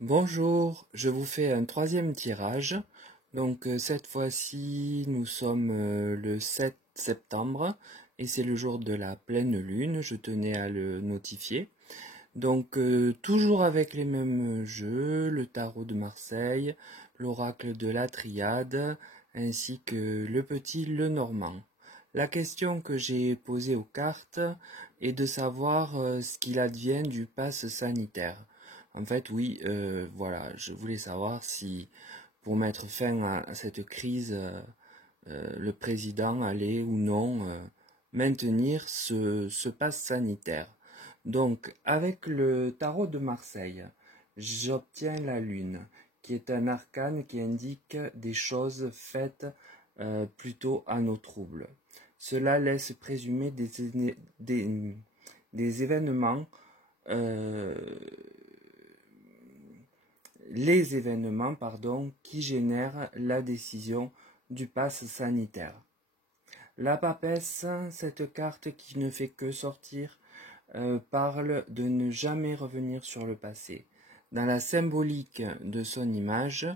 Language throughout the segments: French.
Bonjour, je vous fais un troisième tirage. Donc cette fois-ci, nous sommes le 7 septembre et c'est le jour de la pleine lune, je tenais à le notifier. Donc toujours avec les mêmes jeux, le tarot de Marseille, l'oracle de la Triade, ainsi que le petit Lenormand. La question que j'ai posée aux cartes est de savoir ce qu'il advient du pass sanitaire. En fait, oui, voilà, je voulais savoir si, pour mettre fin à cette crise, le président allait ou non maintenir ce pass sanitaire. Donc, avec le tarot de Marseille, j'obtiens la lune, qui est un arcane qui indique des choses faites plutôt à nos troubles. Cela laisse présumer des événements, euh, les événements, pardon, qui génèrent la décision du pass sanitaire. La papesse, cette carte qui ne fait que sortir, parle de ne jamais revenir sur le passé. Dans la symbolique de son image,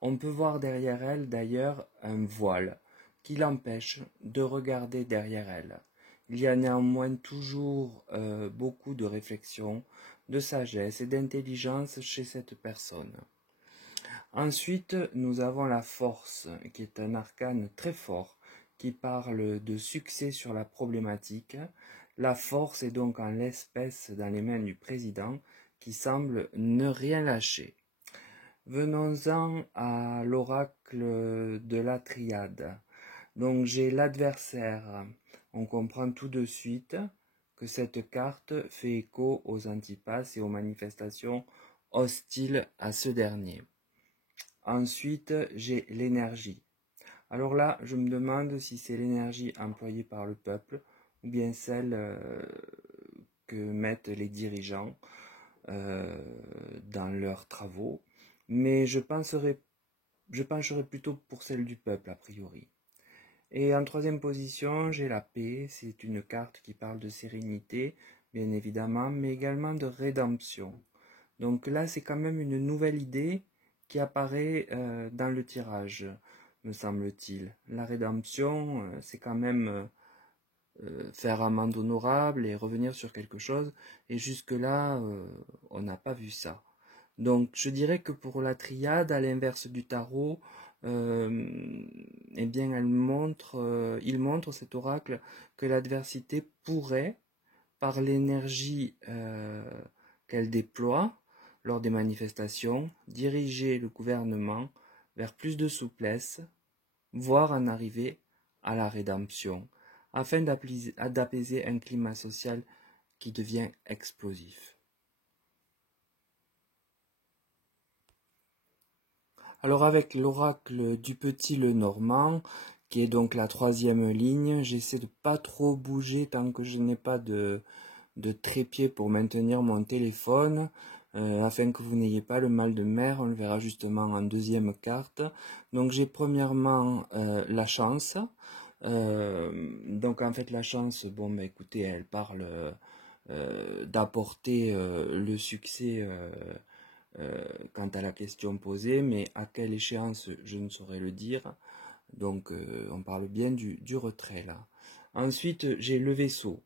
on peut voir derrière elle d'ailleurs un voile qui l'empêche de regarder derrière elle. Il y a néanmoins toujours beaucoup de réflexion, de sagesse et d'intelligence chez cette personne. Ensuite, nous avons la force, qui est un arcane très fort, qui parle de succès sur la problématique. La force est donc en l'espèce dans les mains du président, qui semble ne rien lâcher. Venons-en à l'oracle de la Triade. Donc j'ai l'adversaire. On comprend tout de suite que cette carte fait écho aux antipasses et aux manifestations hostiles à ce dernier. Ensuite, j'ai l'énergie. Alors là, je me demande si c'est l'énergie employée par le peuple ou bien celle que mettent les dirigeants dans leurs travaux. Mais je pencherais plutôt pour celle du peuple, a priori. Et en troisième position, j'ai la paix. C'est une carte qui parle de sérénité, bien évidemment, mais également de rédemption. Donc là, c'est quand même une nouvelle idée qui apparaît dans le tirage, me semble-t-il. La rédemption, c'est quand même faire amende honorable et revenir sur quelque chose. Et jusque-là, on n'a pas vu ça. Donc je dirais que pour la triade, à l'inverse du tarot, eh bien il montre cet oracle que l'adversité pourrait, par l'énergie qu'elle déploie lors des manifestations, diriger le gouvernement vers plus de souplesse, voire en arriver à la rédemption, afin d'apaiser un climat social qui devient explosif. Alors avec l'oracle du petit Lenormand, qui est donc la troisième ligne, j'essaie de pas trop bouger tant que je n'ai pas de trépied pour maintenir mon téléphone, afin que vous n'ayez pas le mal de mer. On le verra justement en deuxième carte. Donc j'ai premièrement la chance. Donc en fait la chance, bon bah écoutez, elle parle d'apporter le succès quant à la question posée, mais à quelle échéance, je ne saurais le dire. Donc on parle bien du retrait là. Ensuite, j'ai le vaisseau.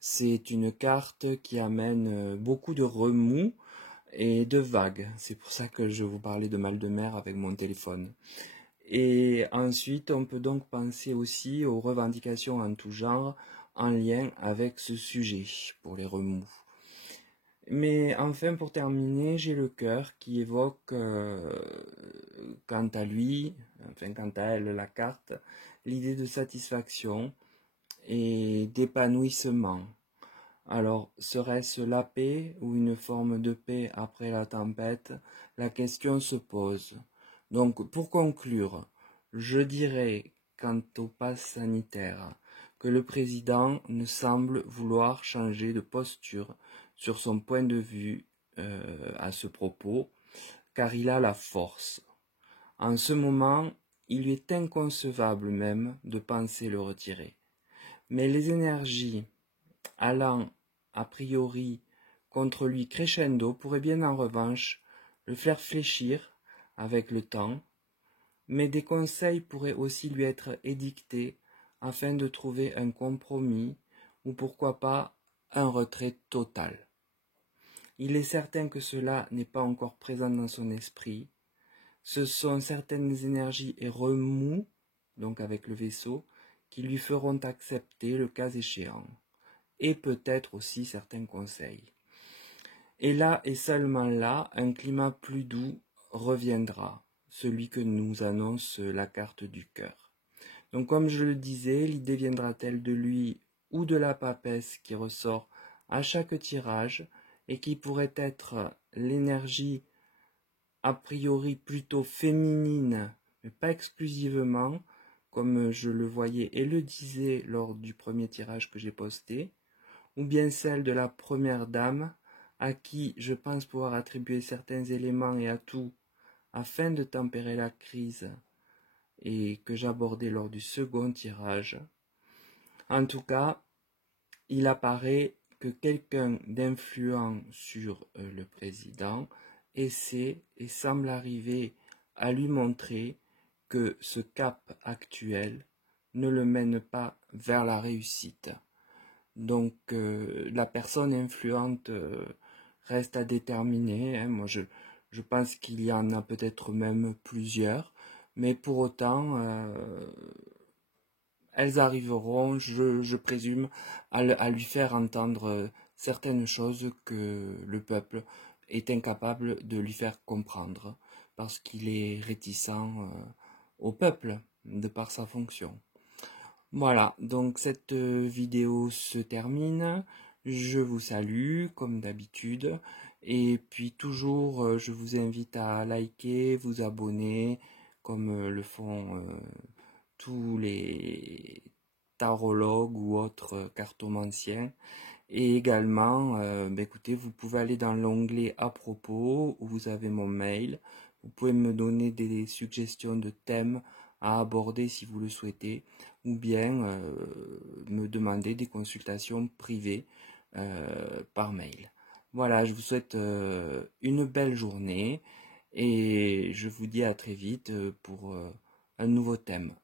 C'est une carte qui amène beaucoup de remous et de vagues. C'est pour ça que je vous parlais de mal de mer avec mon téléphone. Et ensuite, on peut donc penser aussi aux revendications en tout genre en lien avec ce sujet pour les remous. Mais enfin, pour terminer, j'ai le cœur qui évoque, quant à lui, enfin quant à elle, la carte, l'idée de satisfaction et d'épanouissement. Alors, serait-ce la paix ou une forme de paix après la tempête? La question se pose. Donc, pour conclure, je dirais, quant au pass sanitaire, que le président ne semble vouloir changer de posture sur son point de vue à ce propos, car il a la force. En ce moment, il lui est inconcevable même de penser le retirer. Mais les énergies allant a priori contre lui crescendo pourraient bien en revanche le faire fléchir avec le temps, mais des conseils pourraient aussi lui être édictés afin de trouver un compromis ou pourquoi pas un retrait total. Il est certain que cela n'est pas encore présent dans son esprit. Ce sont certaines énergies et remous, donc avec le vaisseau, qui lui feront accepter le cas échéant, et peut-être aussi certains conseils. Et là, et seulement là, un climat plus doux reviendra, celui que nous annonce la carte du cœur. Donc comme je le disais, l'idée viendra-t-elle de lui ou de la papesse qui ressort à chaque tirage et qui pourrait être l'énergie a priori plutôt féminine, mais pas exclusivement, comme je le voyais et le disais lors du premier tirage que j'ai posté, ou bien celle de la première dame, à qui je pense pouvoir attribuer certains éléments et atouts afin de tempérer la crise et que j'abordais lors du second tirage. En tout cas, il apparaît que quelqu'un d'influent sur le président essaie et semble arriver à lui montrer que ce cap actuel ne le mène pas vers la réussite. Donc la personne influente reste à déterminer. Hein. Moi, je pense qu'il y en a peut-être même plusieurs, mais pour autant, elles arriveront, je présume, à lui faire entendre certaines choses que le peuple est incapable de lui faire comprendre, parce qu'il est réticent au peuple, de par sa fonction. Voilà, donc cette vidéo se termine. Je vous salue, comme d'habitude. Et puis toujours, je vous invite à liker, vous abonner, comme le font tous les tarologues ou autres cartomanciens. Et également, écoutez, vous pouvez aller dans l'onglet à propos, où vous avez mon mail. Vous pouvez me donner des suggestions de thèmes à aborder si vous le souhaitez, ou bien me demander des consultations privées par mail. Voilà, je vous souhaite une belle journée et je vous dis à très vite pour un nouveau thème.